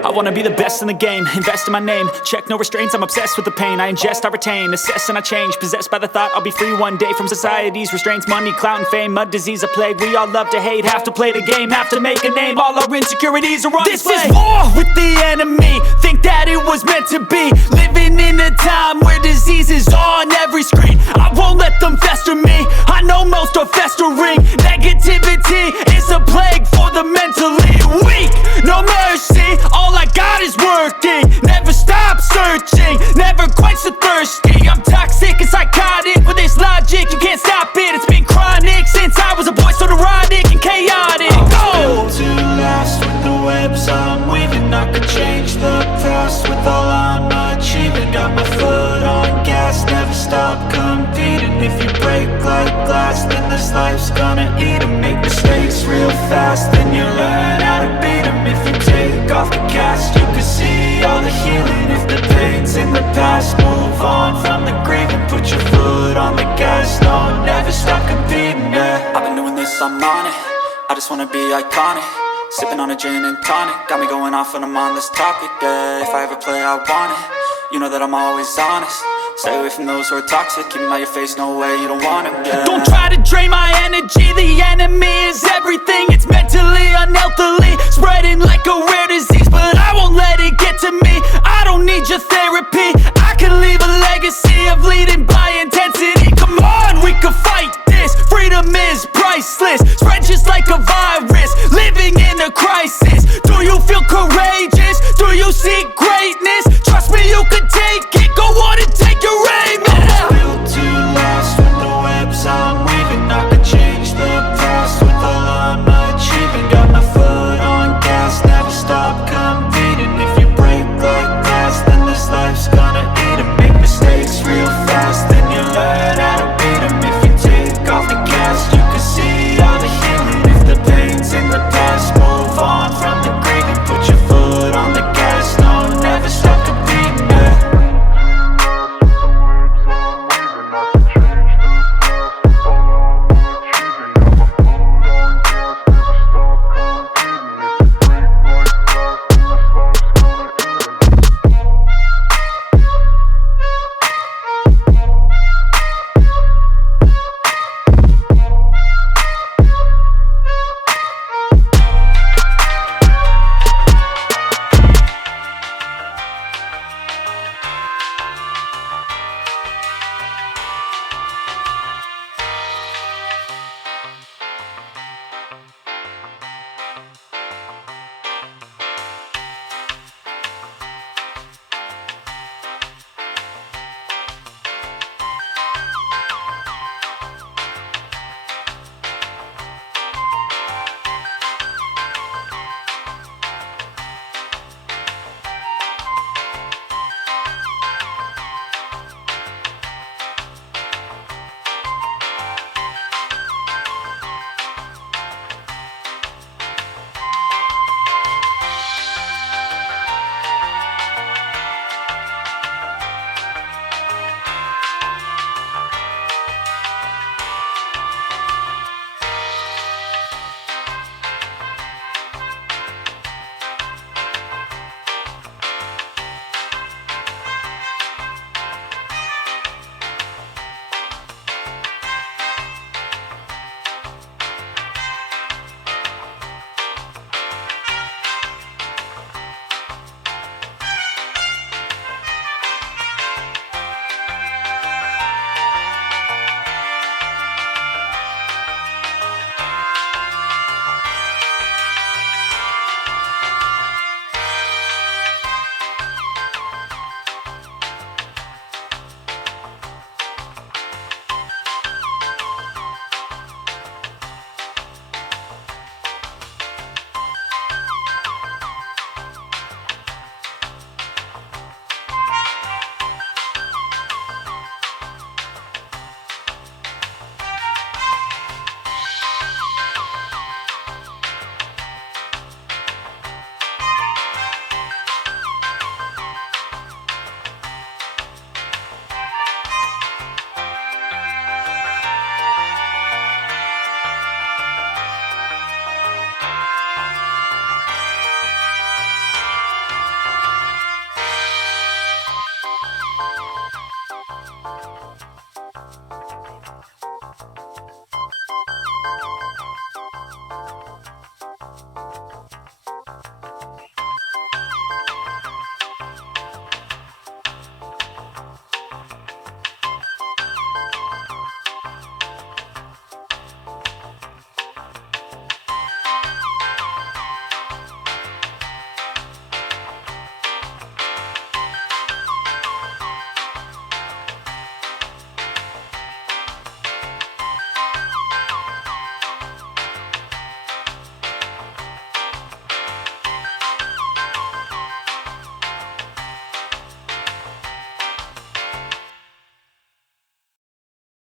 I wanna be the best in the game, invest in my name. Check no restraints, I'm obsessed with the pain. I ingest, I retain, assess and I change. Possessed by the thought I'll be free one day from society's restraints. Money, clout and fame, mud, disease, a plague. We all love to hate, have to play the game, have to make a name. All our insecurities are on display. This is war with the enemy, think that it was meant to be. Living in a time where disease is on every screen. I won't let them fester me, I know most are festering. Negativity is a plague for the mentally weak. No mercy, all I got is working. Never stop searching, never quench the thirsty. I'm toxic and psychotic, with this logic you can't stop it. It's been chronic since I was a boy, so neurotic and chaotic. Built to last with the webs I'm weaving. I could change the past with all I'm achieving. Got my foot on gas, never stop competing. If you break like glass, then this life's gonna eat 'em. Make mistakes real fast, then you learn how to beat 'em. If you take off the cast, you can see all the healing. If the pain's in the past, move on from the grave and put your foot on the gas. No, never stop competing, yeah. I've been doing this, I'm on it. I just wanna be iconic. Sipping on a gin and tonic, got me going off when I'm on this topic, yeah. If I ever play, I want it. You know that I'm always honest. Stay away from those who are toxic. Keep them out your face, no way, you don't want it, yeah. Don't try to drain my energy, the enemy is everything. It's mentally, unhealthily spread